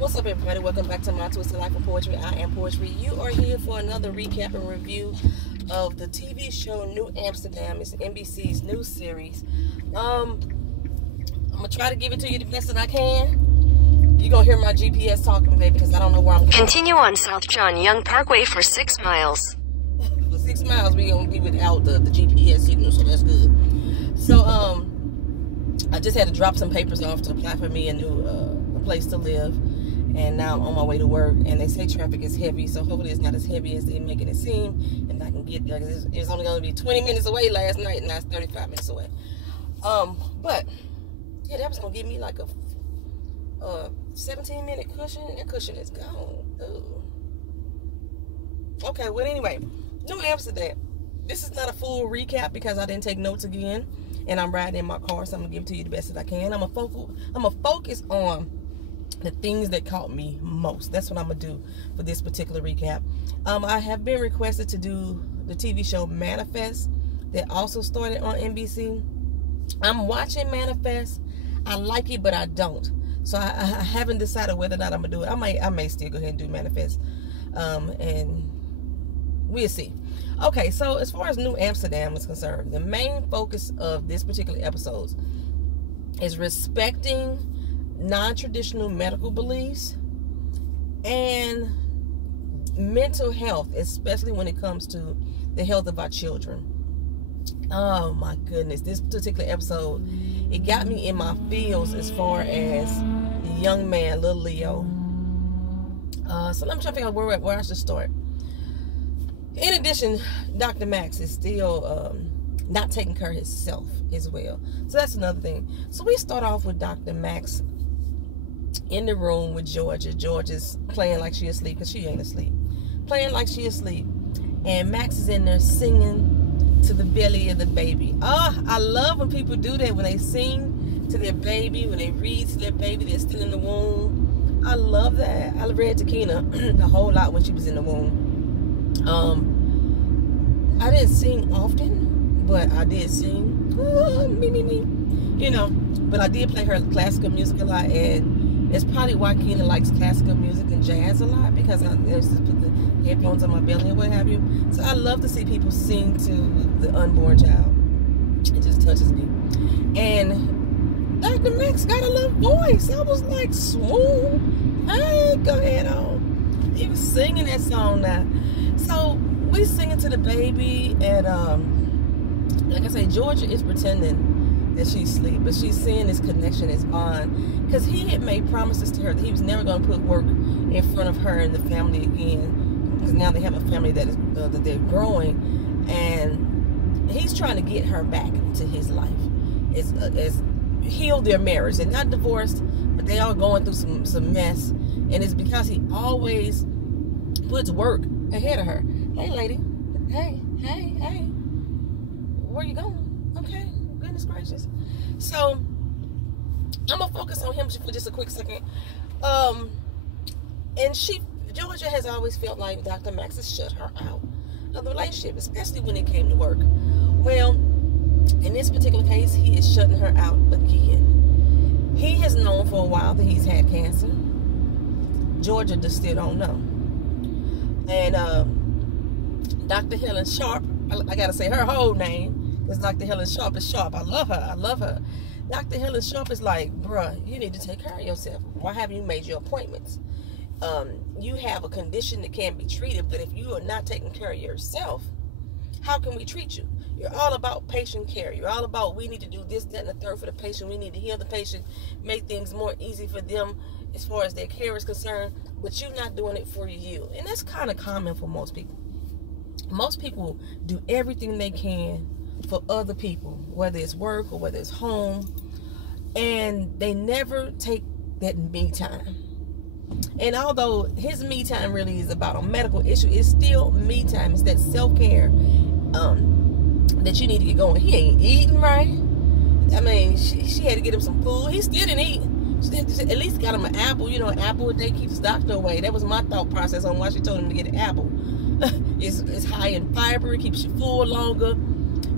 What's up, everybody? Welcome back to My Twisted Life of Poetry. I am Poetry. You are here for another recap and review of the TV show New Amsterdam. It's NBC's new series. I'm gonna try to give it to you the best that I can. You're gonna hear my GPS talking, baby, because I don't know where I'm going. Continue on South John Young Parkway for 6 miles. For 6 miles, we're gonna be without the GPS signal, so that's good. So I just had to drop some papers off to apply for me a new place to live. And now I'm on my way to work, and they say traffic is heavy, so hopefully it's not as heavy as they're making it seem, and I can get there. It's only going to be 20 minutes away last night, and now it's 35 minutes away. But yeah, that was going to give me like a 17-minute cushion. That cushion is gone. Ooh. Okay, well, anyway, New Amsterdam. This is not a full recap because I didn't take notes again, and I'm riding in my car, so I'm going to give it to you the best that I can. I'm going to focus on the things that caught me most. That's what I'm gonna do for this particular recap. I have been requested to do the TV show Manifest that also started on NBC. I'm watching Manifest. I like it, but I don't. So I haven't decided whether or not I'm gonna do it. I may still go ahead and do Manifest, and we'll see. Okay, so as far as New Amsterdam is concerned, the main focus of this particular episode is respecting non-traditional medical beliefs and mental health, especially when it comes to the health of our children. Oh my goodness, this particular episode, it got me in my feels as far as the young man, little Leo. So I'm trying to figure out where I should start. In addition, Dr. Max is still not taking care of himself as well. So that's another thing. So we start off with Dr. Max in the room with Georgia. Georgia's playing like she asleep, because she ain't asleep. Playing like she asleep. And Max is in there singing to the belly of the baby. Oh, I love when people do that, when they sing to their baby, when they read to their baby that's still in the womb. I love that. I read to Kina a whole lot when she was in the womb. I didn't sing often, but I did sing. Me. You know, but I did play her classical music a lot, and it's probably why Keena likes classical music and jazz a lot, because I just put the headphones on my belly or what have you. So I love to see people sing to the unborn child. It just touches me. And Dr. Max got a little voice. I was like, swoon. Hey, go ahead on. He was singing that song now. So we singing to the baby, and like I say, Georgia is pretending that she's asleep, but she's seeing this connection, this bond, because he had made promises to her that he was never going to put work in front of her and the family again, because now they have a family that is that they're growing, and he's trying to get her back to his life. It's heal their marriage. They're not divorced, but they are going through some mess, and it's because he always puts work ahead of her. Hey, lady. Hey. Where you going? Okay. Goodness gracious. So I'm gonna focus on him for just a quick second. And Georgia has always felt like Dr. Max has shut her out of the relationship, especially when it came to work. Well, in this particular case, he is shutting her out again. He has known for a while that he's had cancer. Georgia just still don't know. And Dr. Helen Sharpe, I gotta say her whole name, because Dr. Helen Sharpe is Sharpe. I love her. Dr. Helen Sharpe is like, bruh, you need to take care of yourself. Why haven't you made your appointments? You have a condition that can be treated, but if you are not taking care of yourself, how can we treat you? You're all about patient care. You're all about, we need to do this, that, and the third for the patient. We need to heal the patient, make things more easy for them as far as their care is concerned, but you're not doing it for you. And that's kind of common for most people. Most people do everything they can for other people, whether it's work or whether it's home, and they never take that me time. And although his me time really is about a medical issue, it's still me time. It's that self-care that you need to get going. He ain't eating right. I mean, she had to get him some food. He still didn't eat. She at least got him an apple. You know, an apple a day keeps the doctor away. That was my thought process on why she told him to get an apple. It's high in fiber. It keeps you full longer.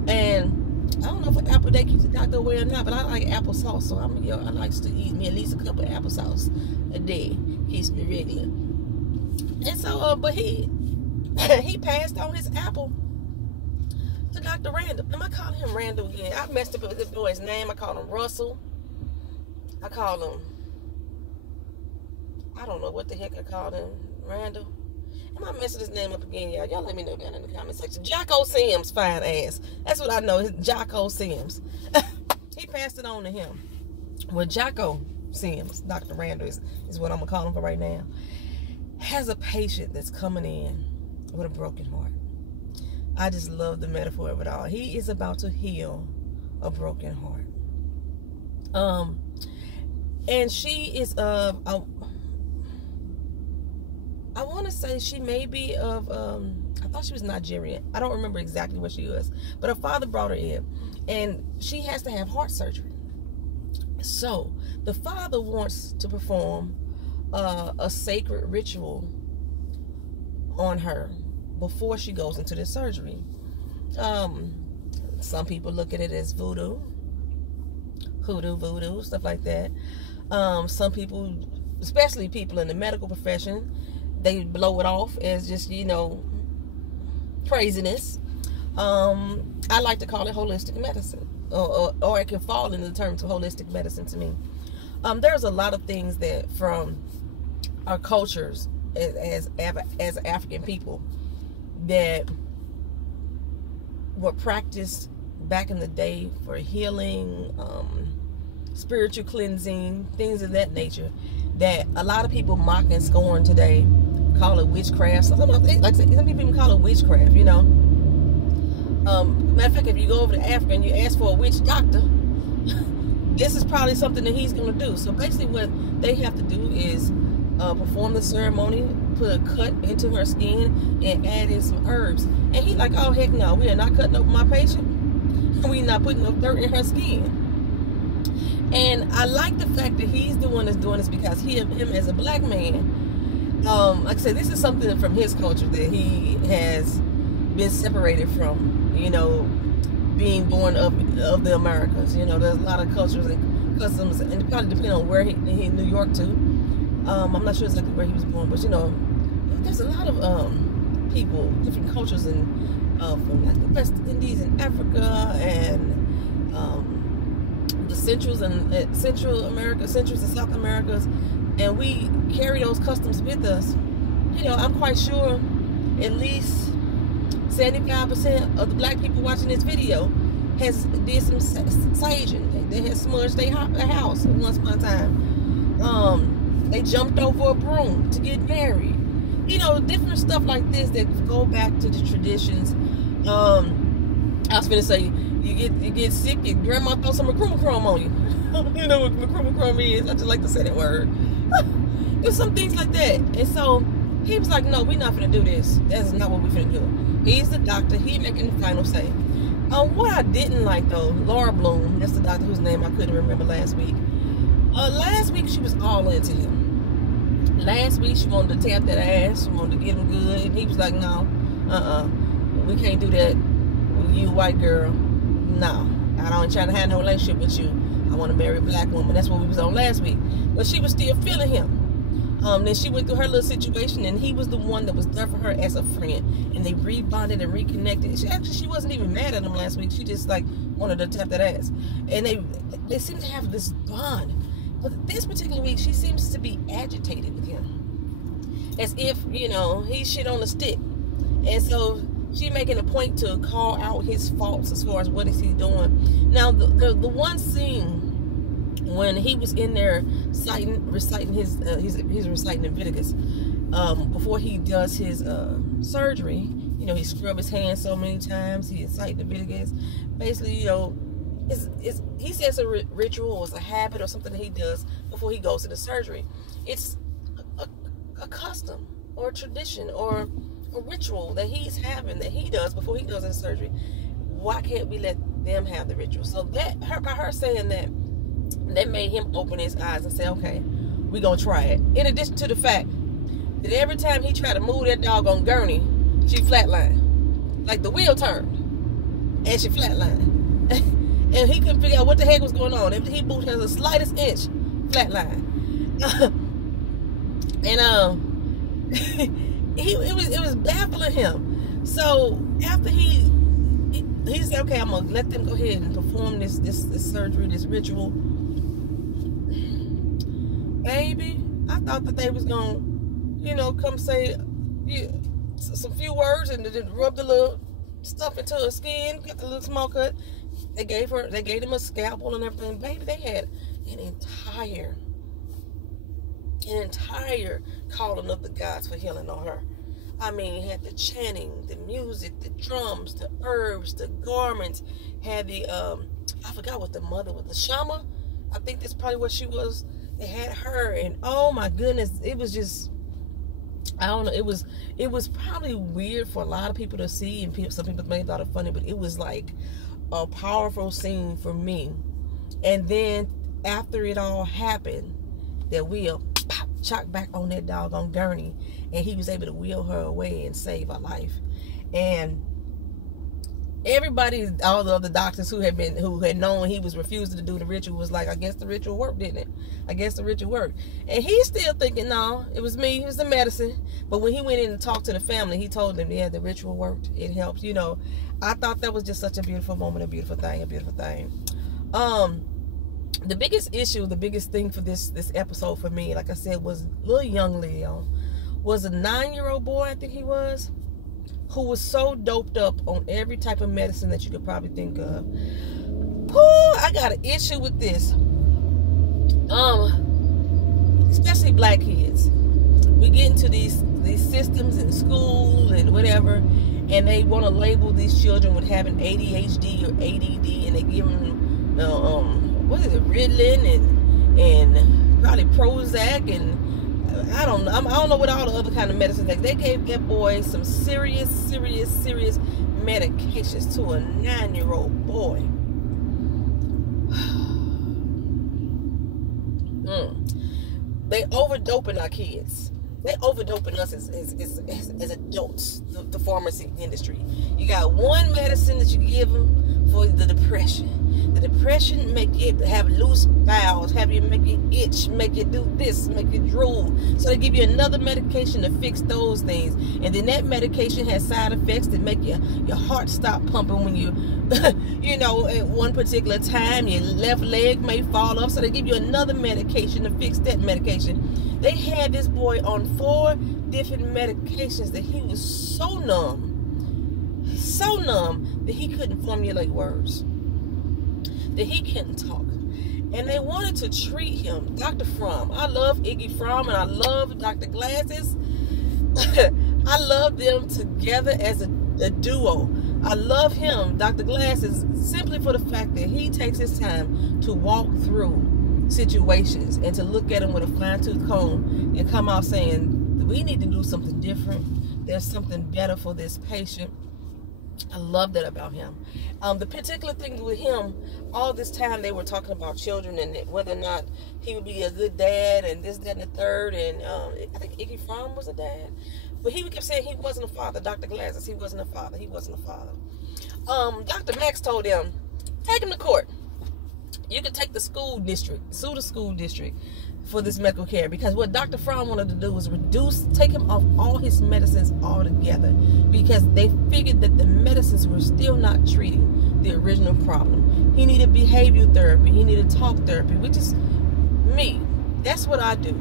And I don't know if apple day keeps the doctor away or not, but I like applesauce, so I like to eat me at least a cup of applesauce a day. Keeps me regular. And so, but he passed on his apple to Dr. Randall. Am I calling him Randall again? I messed up with this boy's name. I called him Russell. I called him, I don't know what the heck I called him. Randall. Am I messing his name up again, y'all? Y'all let me know down in the comment section. Jocko Sims, fine ass. That's what I know. It's Jocko Sims. He passed it on to him. Well, Jocko Sims, Dr. Randall is what I'm going to call him for right now, has a patient that's coming in with a broken heart. I just love the metaphor of it all. He is about to heal a broken heart. And she is of, I want to say she may be of, I thought she was Nigerian. I don't remember exactly what she was. But her father brought her in. And she has to have heart surgery. So, the father wants to perform a sacred ritual on her before she goes into the surgery. Some people look at it as voodoo, stuff like that. Some people, especially people in the medical profession, they blow it off as just, craziness. I like to call it holistic medicine, or it can fall into the terms of holistic medicine to me. There's a lot of things that from our cultures as African people that were practiced back in the day for healing, spiritual cleansing, things of that nature, that a lot of people mock and scorn today, call it witchcraft. Some people even call it witchcraft, matter of fact, if you go over to Africa and you ask for a witch doctor, this is probably something that he's going to do. So basically what they have to do is perform the ceremony, put a cut into her skin, and add in some herbs. And he's like, oh, heck no, we are not cutting open my patient. We're not putting no dirt in her skin. And I like the fact that he's the one that's doing this because him as a black man, like I said, this is something from his culture that he has been separated from, being born of the Americas. There's a lot of cultures and customs, and it probably depends on where he in New York too. I'm not sure exactly where he was born, but there's a lot of people, different cultures from like the West Indies and Africa and the Central and South Americas, and we carry those customs with us. I'm quite sure at least 75% of the black people watching this video did some saging. They had smudged their house once upon a time. They jumped over a broom to get married. Different stuff like this that go back to the traditions. I was gonna say, you get sick, your grandma throw some macrumacrum on you. You know what macrumacrum is? I just like to say that word. There's some things like that. And so he was like, no, we're not gonna do this. That's not what we're gonna do. He's the doctor. He making the final say. What I didn't like though, Laura Bloom, that's the doctor whose name I couldn't remember last week. Last week she was all into him. Last week she wanted to tap that ass. She wanted to get him good. And he was like, no, we can't do that with you, white girl. No, I don't try to have no relationship with you. I want to marry a black woman. That's what we was on last week. But she was still feeling him. Then she went through her little situation, and he was the one that was there for her as a friend. And they rebonded and reconnected. She wasn't even mad at him last week. She just like wanted to tap that ass. And they seem to have this bond. But this particular week, she seems to be agitated with him, as if he shit on a stick. And so she making a point to call out his faults as far as what is he doing. Now the one scene when he was in there reciting his reciting Leviticus before he does his surgery, he scrubbed his hands so many times, he recited Leviticus. Basically, he says a ritual or it's a habit or something that he does before he goes to the surgery. It's a custom or a tradition or a ritual that he's having, that he does before he goes into surgery. Why can't we let them have the ritual? So by her saying that made him open his eyes and say, okay, we're going to try it. In addition to the fact that every time he tried to move that doggone gurney, she flatlined. Like the wheel turned and she flatlined. And he couldn't figure out what the heck was going on. If he moved has the slightest inch, flatline. And it was baffling him. So after he said, okay, I'm gonna let them go ahead and perform this surgery, this ritual. Baby, I thought that they was gonna, come say some few words and then rub the little stuff into her skin, get the little small cut. They gave them a scalpel and everything. Baby, they had an entire calling of the gods for healing on her. I mean, had the chanting, the music, the drums, the herbs, the garments. Had the I forgot what the mother was, the Shama. I think that's probably what she was. They had her, and oh my goodness, it was just, I don't know. It was probably weird for a lot of people to see, and some people may have thought it funny, but it was like a powerful scene for me. And then after it all happened, that wheel chopped back on that doggone gurney, and he was able to wheel her away and save her life. And everybody, all the other doctors who had known he was refusing to do the ritual was like, I guess the ritual worked, didn't it? I guess the ritual worked. And he's still thinking, no, it was me, it was the medicine. But when he went in and talked to the family, he told them, yeah, the ritual worked, it helped. I thought that was just such a beautiful moment, a beautiful thing. The biggest issue, the biggest thing for this episode for me, like I said, was little young Leo. Was a 9-year-old boy, I think he was, who was so doped up on every type of medicine that you could probably think of. I got an issue with this. Especially black kids. We get into these systems in school and whatever, and they want to label these children with having ADHD or ADD, and they give them what is it, Ritalin and probably Prozac, and I don't know what all the other kind of medicines they gave that boy some serious medications to a 9-year-old boy. They overdoping our kids. They overdoping us as adults, the pharmacy industry. You got one medicine that you give them for the depression. The depression make you have loose bowels, make you itch, make you do this, make you drool. So they give you another medication to fix those things. And then that medication has side effects that make your heart stop pumping when you, at one particular time, your left leg may fall off. So they give you another medication to fix that medication. They had this boy on 4 different medications that he was so numb that he couldn't formulate words, that he couldn't talk. And they wanted to treat him. Dr. Fromm, I love Iggy Fromm, and I love Dr. Glasses. I love them together as a duo. I love him, Dr. Glasses, simply for the fact that he takes his time to walk through situations and to look at them with a fine-tooth comb and come out saying, we need to do something different. There's something better for this patient. I love that about him. The particular thing with him, all this time they were talking about children and whether or not he would be a good dad and this, that, and the third. And I think Iggy Fromm was a dad. But he kept saying he wasn't a father. Dr. Glasses, he wasn't a father. He wasn't a father. Dr. Max told him, take him to court. You can take the school district, sue the school district for this medical care, because what Dr. Fromm wanted to do was take him off all his medicines altogether, because they figured that the medicines were still not treating the original problem. He needed behavioral therapy. He needed talk therapy, which is me. That's what I do.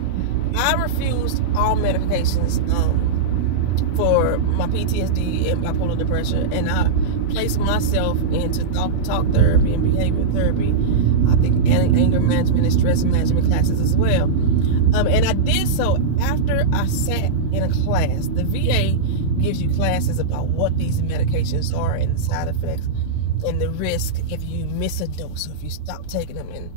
I refused all medications for my PTSD and bipolar depression, and I placed myself into talk therapy and behavioral therapy. I think anger management and stress management classes as well. And I did so after I sat in a class. The VA gives you classes about what these medications are and the side effects and the risk if you miss a dose or if you stop taking them. And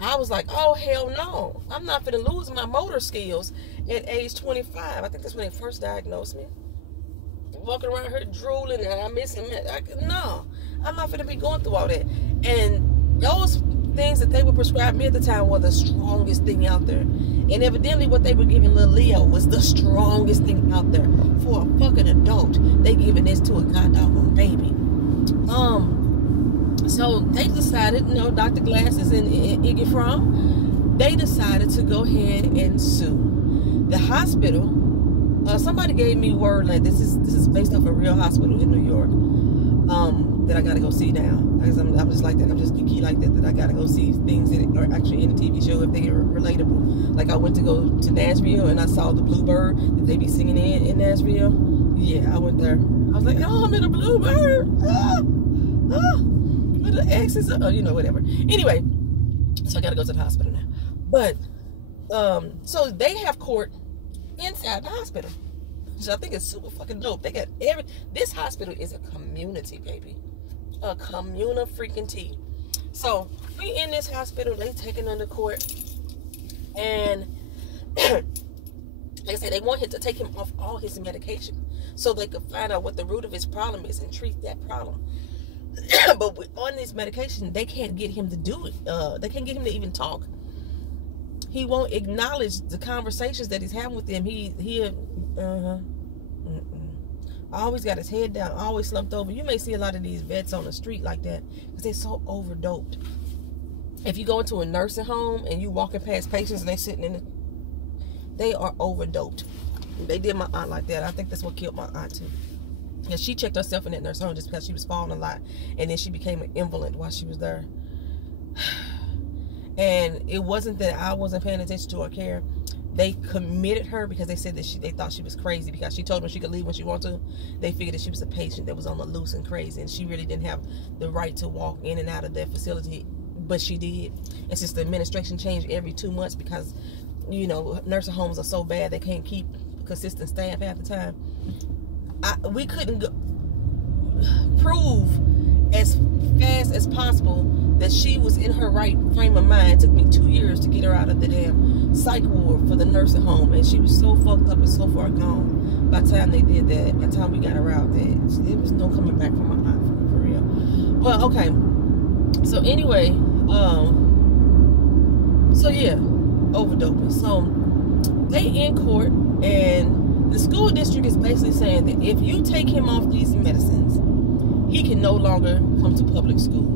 I was like, oh, hell no. I'm not going to lose my motor skills at age 25. I think that's when they first diagnosed me. Walking around here drooling and I'm missing it. No, I'm not going to be going through all that. And those things that they would prescribe me at the time were the strongest thing out there. And evidently what they were giving little Leo was the strongest thing out there. For a fucking adult, they giving this to a goddamn baby. So they decided, Dr. Glasses and Iggy they decided to go ahead and sue the hospital. Somebody gave me word like this is based off a real hospital in New York that I gotta go see now. I'm just like that. I'm just geeky like that I gotta go see things that are actually in the TV show if they are relatable. Like I went to go to Nashville and I saw the Bluebird that they be singing in Nashville. Yeah, I went there. I was like, oh, I'm in a Bluebird. With the X's, whatever. Anyway, so I gotta go to the hospital now. But so they have court inside the hospital, which I think is super fucking dope. They got this hospital is a community, baby, a communa freaking tea. So we in this hospital, they taking under court, and like I said, they want him to take him off all his medication so they could find out what the root of his problem is and treat that problem. But on this medication, they can't get him to do it. They can't get him to even talk. He won't acknowledge the conversations that he's having with them. He always got his head down, always slumped over. You may see a lot of these vets on the street like that because they're so overdoped. If you go into a nursing home and you walking past patients and they sitting in it, they are overdoped. They did my aunt like that. I think that's what killed my aunt too. And she checked herself in that nursing home just because she was falling a lot, and then she became an invalid while she was there. And it wasn't that I wasn't paying attention to her care. They committed her because they said that they thought she was crazy because she told them she could leave when she wanted to. They figured that she was a patient that was on the loose and crazy, and she really didn't have the right to walk in and out of that facility, but she did. And since the administration changed every 2 months because, nursing homes are so bad they can't keep consistent staff half the time, we couldn't prove as fast as possible that she was in her right frame of mind. It took me 2 years to get her out of the damn psych ward for the nursing home, and she was so fucked up and so far gone by the time they did that. By the time we got her out, there was no coming back from my aunt for real. Well, okay. So anyway, overdosing. So they in court, and the school district is basically saying that if you take him off these medicines, he can no longer come to public school.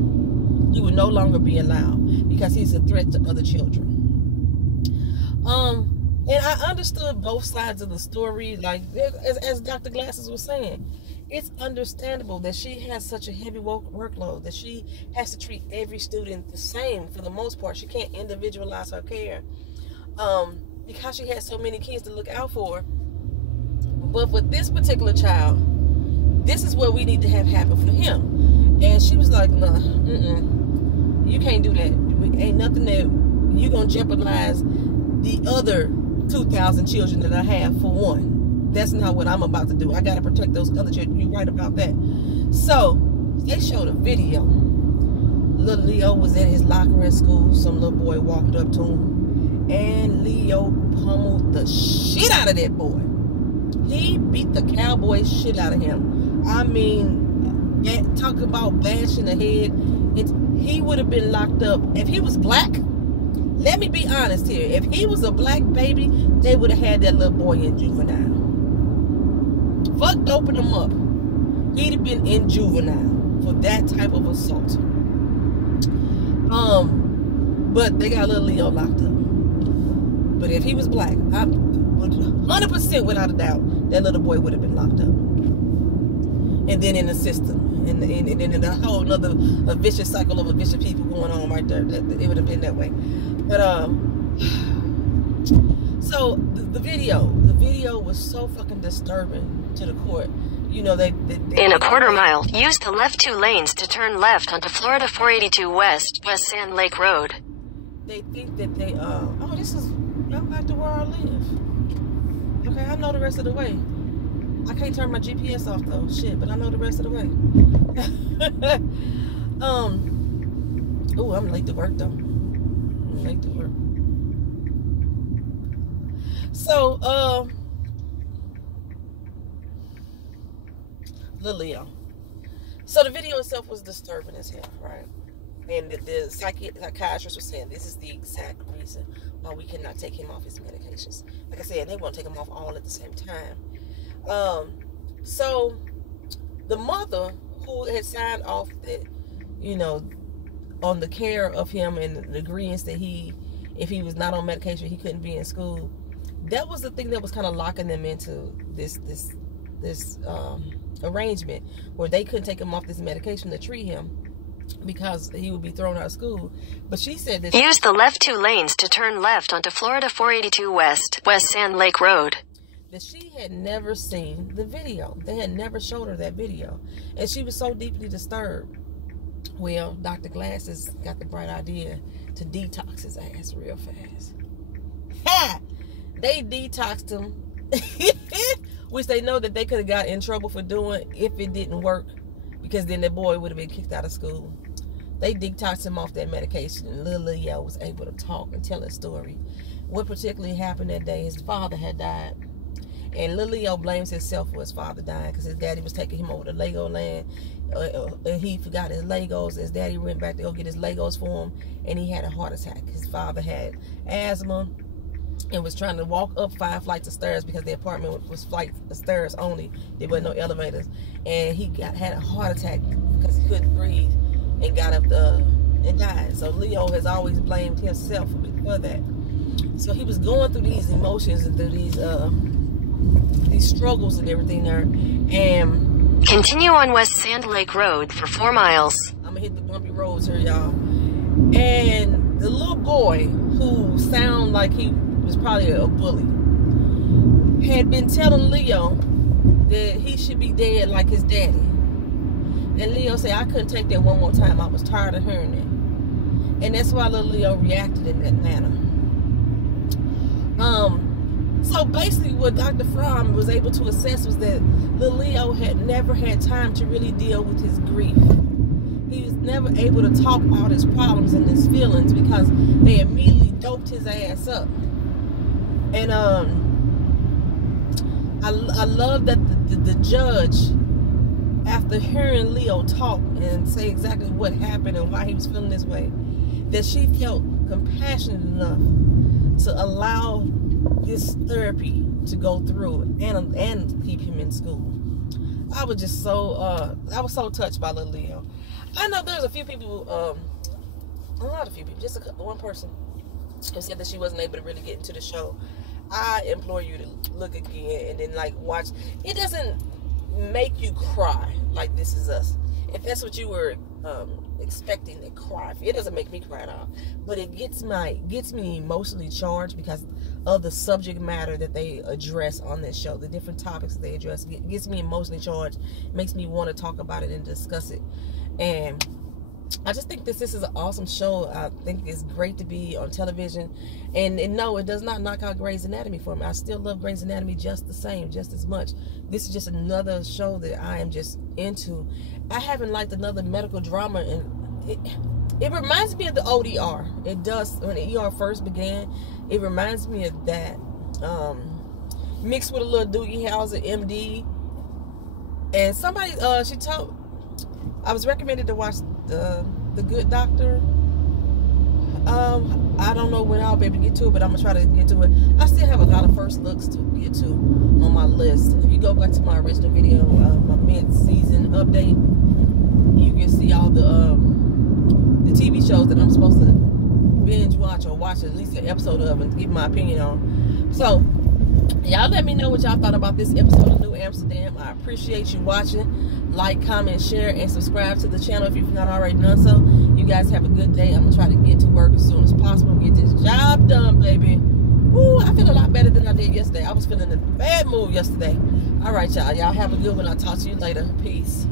He would no longer be allowed because he's a threat to other children. And I understood both sides of the story. Like, as Dr. Glasses was saying, it's understandable that she has such a heavy workload that she has to treat every student the same for the most part. She can't individualize her care because she has so many kids to look out for. But for this particular child, this is what we need to have happen for him. And she was like, nah, you can't do that. Ain't nothing that you gonna jeopardize the other 2,000 children that I have for one. That's not what I'm about to do. I gotta protect those other children. You're right about that. So they showed a video. Little Leo was at his locker at school. Some little boy walked up to him, and Leo pummeled the shit out of that boy. He beat the cowboy shit out of him. I mean, talk about bashing the head. He would have been locked up if he was black. Let me be honest here. If he was a black baby, they would have had that little boy in juvenile. Fuck doping him up. He'd have been in juvenile for that type of assault. But they got little Leo locked up. But if he was black, I 100% without a doubt, that little boy would have been locked up. And then in the system. And then a whole other vicious cycle of vicious people going on right there. It would have been that way. But so the video was so fucking disturbing to the court. They in a quarter mile, use the left 2 lanes to turn left onto Florida 482 West Sand Lake Road. They think that I'm back to where I live. Okay, I know the rest of the way. I can't turn my GPS off though, shit, but I know the rest of the way. I'm late to work though. I'm late to work. So, little Leo. So the video itself was disturbing as hell, right? And the psychiatrist was saying this is the exact reason why we cannot take him off his medications. Like I said, they won't take him off all at the same time. So the mother who had signed off that, you know, on the care of him and the agreements that if he was not on medication, he couldn't be in school. That was the thing that was kind of locking them into this arrangement where they couldn't take him off this medication to treat him because he would be thrown out of school. But she said that use the left 2 lanes to turn left onto Florida 482 West Sand Lake Road. That she had never seen the video. They had never showed her that video. And she was so deeply disturbed. Well, Dr. Glasses got the bright idea to detox his ass real fast. Ha! They detoxed him. Which they know that they could have got in trouble for doing if it didn't work. Because then that boy would have been kicked out of school. They detoxed him off that medication. And little Leo was able to talk and tell his story. What particularly happened that day, his father had died. And little Leo blames himself for his father dying because his daddy was taking him over to Lego land. And he forgot his Legos. His daddy went back to go get his Legos for him. And he had a heart attack. His father had asthma and was trying to walk up 5 flights of stairs because the apartment was flight of stairs only. There wasn't no elevators. And he had a heart attack because he couldn't breathe and got up and died. So Leo has always blamed himself for that. So he was going through these emotions and through these struggles and everything there. And continue on West Sand Lake Road for 4 miles. I'm gonna hit the bumpy roads here, y'all. And the little boy who sounded like he was probably a bully had been telling Leo that he should be dead like his daddy. And Leo said, I couldn't take that one more time. I was tired of hearing that. And that's why little Leo reacted in that manner. So basically what Dr. Fromm was able to assess was that little Leo had never had time to really deal with his grief. He was never able to talk about his problems and his feelings because they immediately doped his ass up. And I love that the judge, after hearing Leo talk and say exactly what happened and why he was feeling this way, that she felt compassionate enough to allow this therapy to go through and keep him in school. I was just so touched by little Leo. I know there's a few people, not a few people, just one person who said that she wasn't able to really get into the show. I implore you to look again and then watch. It doesn't make you cry like This Is Us. If that's what you were expecting to cry, it doesn't make me cry at all. But it gets me emotionally charged because of the subject matter that they address on this show, the different topics that they address. It gets me emotionally charged, makes me want to talk about it and discuss it. And I just think this is an awesome show. I think it's great to be on television. And no, it does not knock out Grey's Anatomy for me. I still love Grey's Anatomy just the same, just as much. This is just another show that I am just into. I haven't liked another medical drama, and it reminds me of the ODR. It does. When the ER first began, it reminds me of that. Mixed with a little Doogie Howser, MD. And somebody, I was recommended to watch the Good Doctor. I don't know when I'll be able to get to it, but I'm gonna try to get to it. I still have a lot of first looks to get to on my list. If you go back to my original video, my mid-season update, you can see all the TV shows that I'm supposed to binge watch or watch at least an episode of and give my opinion on. So y'all let me know what y'all thought about this episode of New Amsterdam. I appreciate you watching. Like, comment, share, and subscribe to the channel if you've not already done so. You guys have a good day. I'm going to try to get to work as soon as possible. Get this job done, baby. Woo, I feel a lot better than I did yesterday. I was feeling in a bad mood yesterday. All right, y'all. Y'all have a good one. I'll talk to you later. Peace.